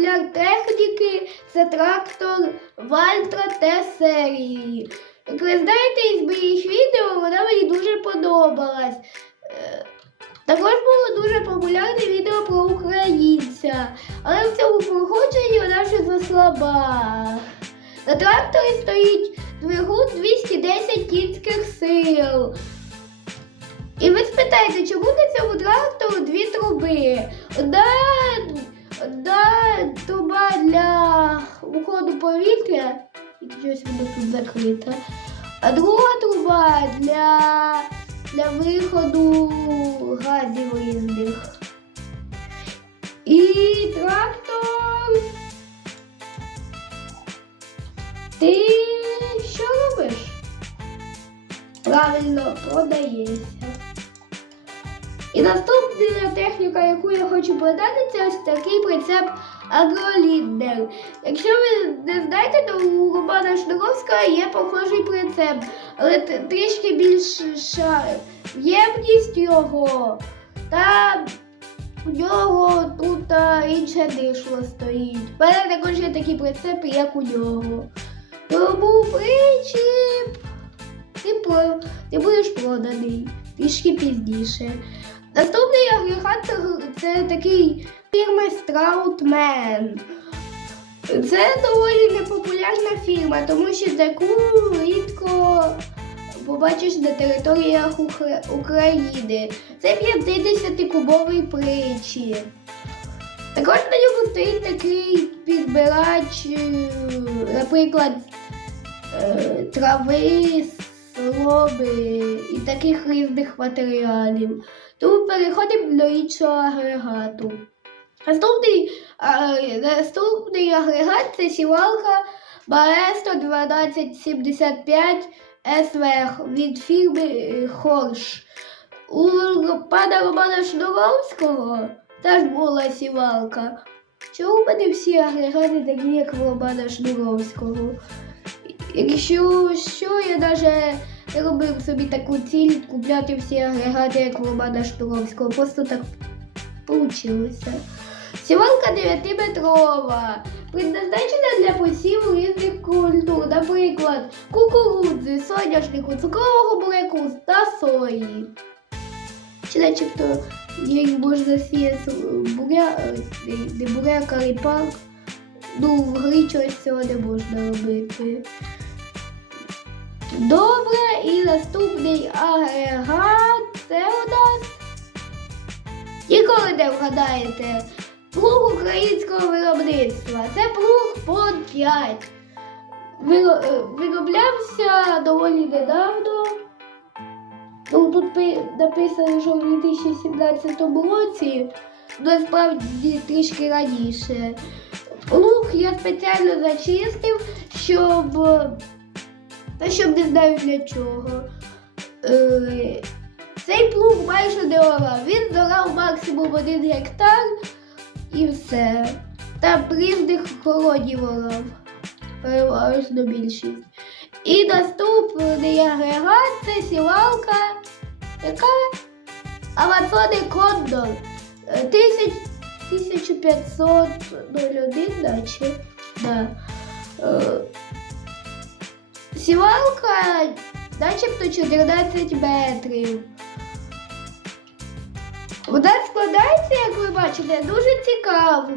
екземпляр техніки це трактор Вальтра Т серії. Як ви знаєте із моїх відео, вона мені дуже подобалась. Е, Також було дуже популярне відео про українця, але в цьому проходженні вона вже заслаба. На тракторі стоїть двигун 210 кінських сил. І ви спитаєте, чому на цьому трактору дві труби? Одна, одна труба для уходу повітря, щось воно тут закрита, а друга труба для, для виходу газів різних. І трактор. Ти що робиш? Правильно продається. І наступна техніка, яку я хочу продати, це ось такий прицеп агролідер. Якщо ви не знаєте, то у Романа Шнуровського є похожий прицеп, але трішки більша ємність його. Та у нього тут інше дишло стоїть. У мене також є такі прицепи, як у нього. Тому причіп ти, ти будеш проданий трішки пізніше. Наступний агрегат це, такий фірми Strautman. Це доволі непопулярна фірма, тому що таку рідко побачиш на територіях України. Це 50-кубовий причіп. Також на ньому стоїть такий підбирач, е, наприклад, е, трави, соломи і таких різних матеріалів. Тому переходимо до іншого агрегату. Наступний, е, наступний агрегат це сівалка Баресто 1275 СВ від фірми е, Хорш. У пана Романа Шнуровського теж була сівалка. Чому в мене всі агрегати такі, як в Романа Шнуровського? Якщо що, я навіть не робив собі таку ціль купляти всі агрегати, як в Романа Шнуровського. Просто так вийшло. Сівалка 9-метрова, предназначена для посіву різних культур, наприклад, кукурудзи, соняшнику, цукрового буряку та сої. Чи начебто їх можна сіяти буря, не, не буряк, а ріпак. Ну, в грі чогось цього не можна робити. Добре, і наступний агрегат це у нас. Ніколи не вгадаєте. Плуг українського виробництва. Це плуг под 5. Виро- е, Вироблявся доволі недавно. Ну, тут написано, що в 2017 році, насправді трішки раніше. Лук я спеціально зачистив, щоб. Та щоб не знаю для чого. Е, цей плуг майже не орав. Він зорав максимум один гектар і все. Та різних городів орав. Переважно більшість. І наступний агрегат це сівалка, яка Амазони Кондор. Е, тисяч- 1501, наче. Да. Сівалка начебто 14 метрів. Вона складається, як ви бачите, дуже цікаво.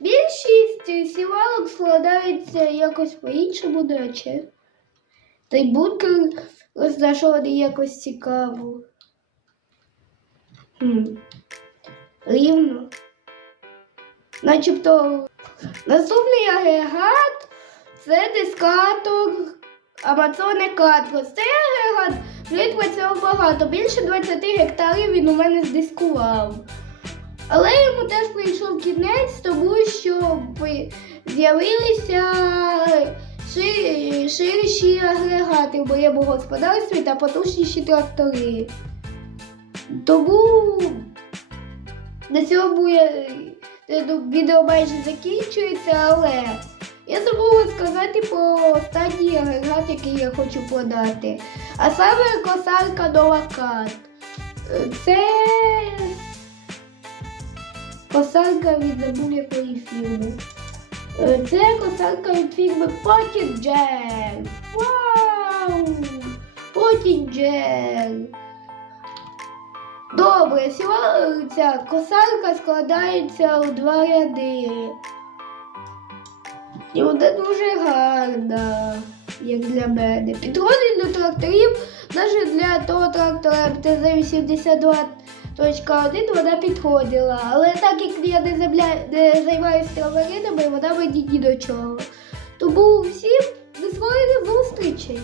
Більшість сівалок складається якось по-іншому, наче. Та й бункер розташований якось цікаво. Хм. Рівно. Начебто наступний агрегат це дискатор Amazon Quattro. Цей агрегат вже працював багато. Більше 20 гектарів він у мене здискував. Але йому теж прийшов кінець, тому що з'явилися ши- ширші агрегати в моєму господарстві та потужніші трактори. Тому на цьому я, е, ну, відео майже закінчується, але я забула сказати про останній агрегат, який я хочу продати. А саме косарка Новакат. Е, Це косарка від забув якої фірми. Е, Це косарка від фірми Pottinger. Вау! Pottinger. Добре, сьогодні ця косарка складається у два ряди. І вона дуже гарна, як для мене. Підходить до тракторів, навіть для того трактора птз 82.1 вона підходила. Але так як я не, земля... не займаюся траваринами, вона мені ні до чого. Тому всім до скорих зустрічей!